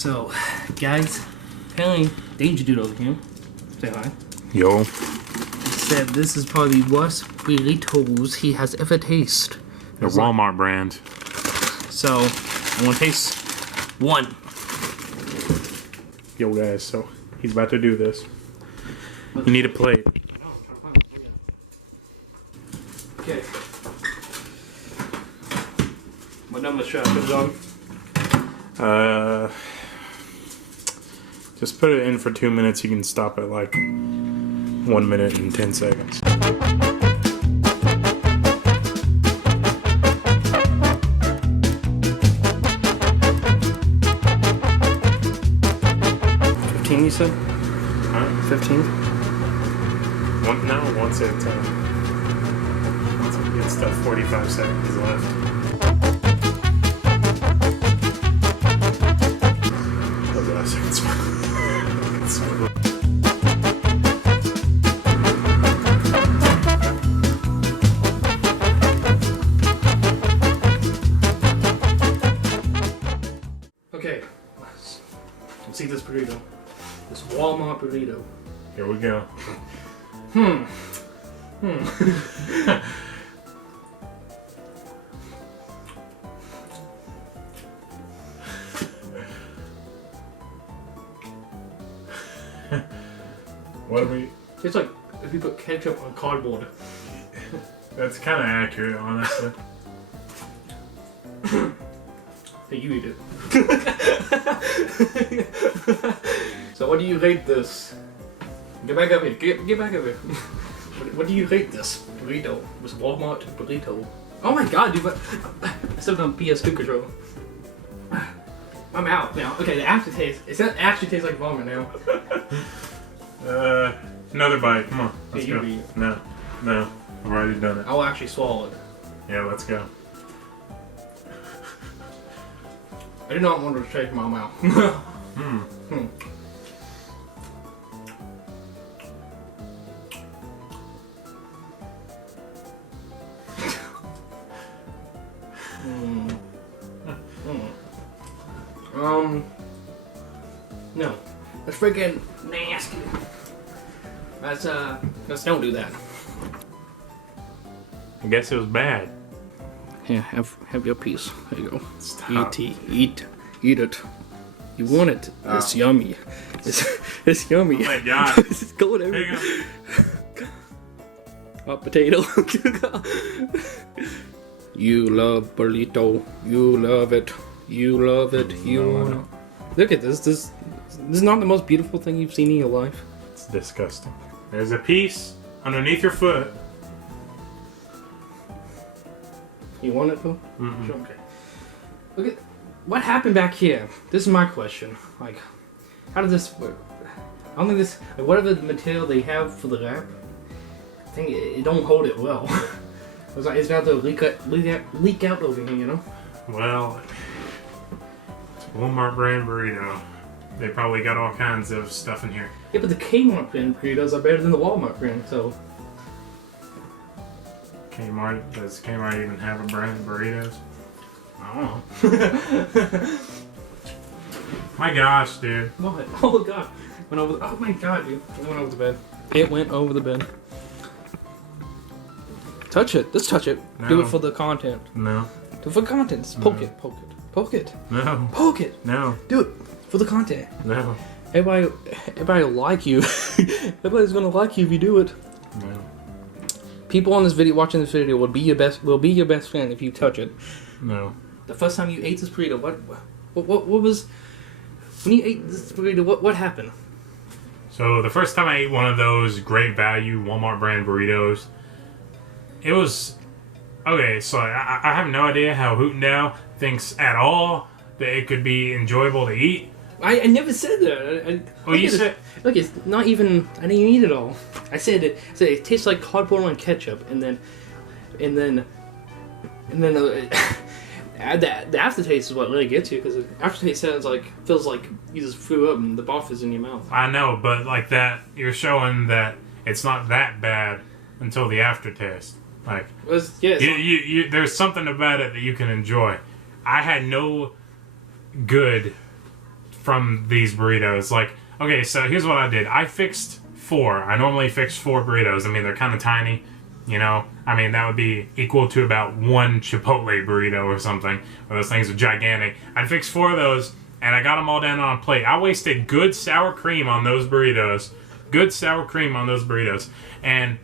So, guys, apparently Danger Dude over here, say hi. Yo. Said this is probably the worst burritos he has ever tasted. The Walmart brand. So, I'm gonna taste one. Yo guys, so he's about to do this. You need a plate. Okay. What number should I put it on? Just put it in for 2 minutes. You can stop at like 1 minute and 10 seconds. 15, you said? Huh? 15? Once at 10. Once it gets to 45 seconds left. Oh god, I can smell it. Okay, let's see this burrito. This Walmart burrito. Here we go. What do we... It's like if you put ketchup on cardboard. That's kind of accurate, honestly. Hey, you eat it. So what do you rate this? Get back up here. Get back up here. What do you rate this burrito? This Walmart burrito. Oh my god, dude! I still on PS2 controller. My mouth now. Okay, the aftertaste. It actually tastes like vomit now. Another bite. Come on. Let's Hey, go. you eat. No. I've already done it. I'll actually swallow it. Yeah, let's go. I did not want to shake my mouth. No. That's freaking nasty. Let's don't do that. I guess it was bad. Here, have your piece. There you go. Stop. Eat it. You want it. It's yummy. It's yummy. Oh my god. This is going everywhere. Hot potato. You love burrito. You love it. You love it. Look at this. This is not the most beautiful thing you've seen in your life. It's disgusting. There's a piece underneath your foot. You want it, Phil? Mm-hmm. Sure, okay. Look at what happened back here. This is my question. Like, how did this work? I don't think this. Like, whatever the material they have for the wrap, I think it don't hold it well. It's like it's about to leak out over here, you know. Well, it's a Walmart brand burrito. They probably got all kinds of stuff in here. Yeah, but the Kmart brand burritos are better than the Walmart brand, so. Does Kmart even have a brand of burritos? I don't know. My gosh, dude. What? Oh god. Oh my god, dude. It went over the bed. It went over the bed. Touch it. Let's touch it. No. Do it for the content. No. Do it for content. Just poke it. Poke it. No. Poke it. No. Do it for the content. No. Everybody will like you. Everybody's gonna like you if you do it. No. People on this video, watching this video, will be your best friend if you touch it. No. The first time you ate this burrito, what was when you ate this burrito? What happened? So the first time I ate one of those great value Walmart brand burritos, it was okay. So I have no idea how Hootendale thinks at all that it could be enjoyable to eat. I never said that. Well, you said... Look, it's not even... I didn't even eat it all. I said it tastes like cardboard on ketchup, and then the aftertaste is what really gets you, because the aftertaste feels like you just threw up and the barf is in your mouth. I know, but like that, you're showing that it's not that bad until the aftertaste. Like, there's something about it that you can enjoy. I had no good from these burritos. Like, okay, so here's what I did. I fixed 4. I normally fix 4 burritos. I mean, they're kind of tiny, you know. I mean, that would be equal to about 1 Chipotle burrito or something. Or those things are gigantic. I fixed 4 of those, and I got them all down on a plate. I wasted good sour cream on those burritos. Good sour cream on those burritos. And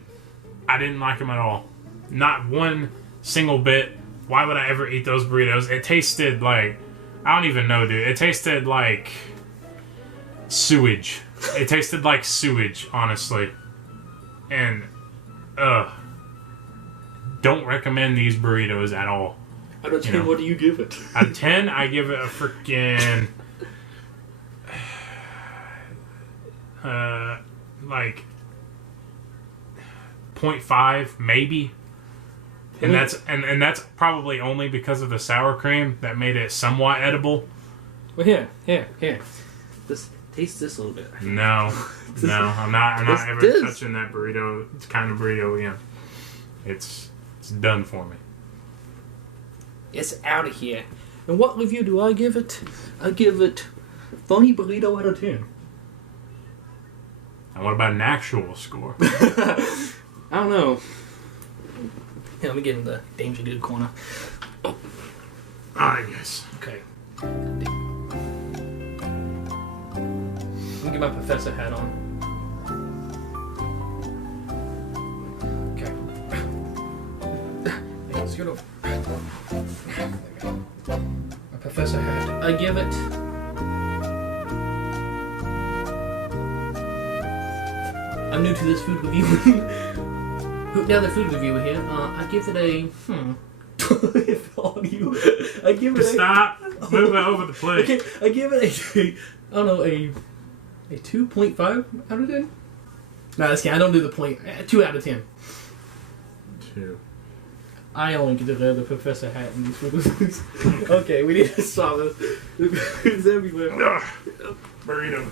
I didn't like them at all. Not one single bit. Why would I ever eat those burritos? It tasted like... I don't even know, dude. It tasted like... sewage. It tasted like sewage, honestly. And... don't recommend these burritos at all. Out of 10, what do you give it? Out of 10, I give it a freaking... like... 0.5, maybe. And that's probably only because of the sour cream that made it somewhat edible. Well, here. Taste this a little bit. No, I'm not ever touching that burrito. It's kind of burrito again. It's done for me. It's out of here. And what review do I give it? I give it funny burrito out of 10. And what about an actual score? I don't know. Here, let me get in the danger good corner. Oh. Alright, guys. Okay. Let me get my professor hat on. Okay. Let's get over. My professor hat. I give it... I'm new to this food review. Now the food reviewer here. I give it a... I give it Stop! Move it over the plate. Okay, I give it a 2.5 out of 10? No, that's I don't do the point. 2 out of 10. 2. I only get the professor hat in these food. Okay, we need to solve this. It's everywhere. Burrito.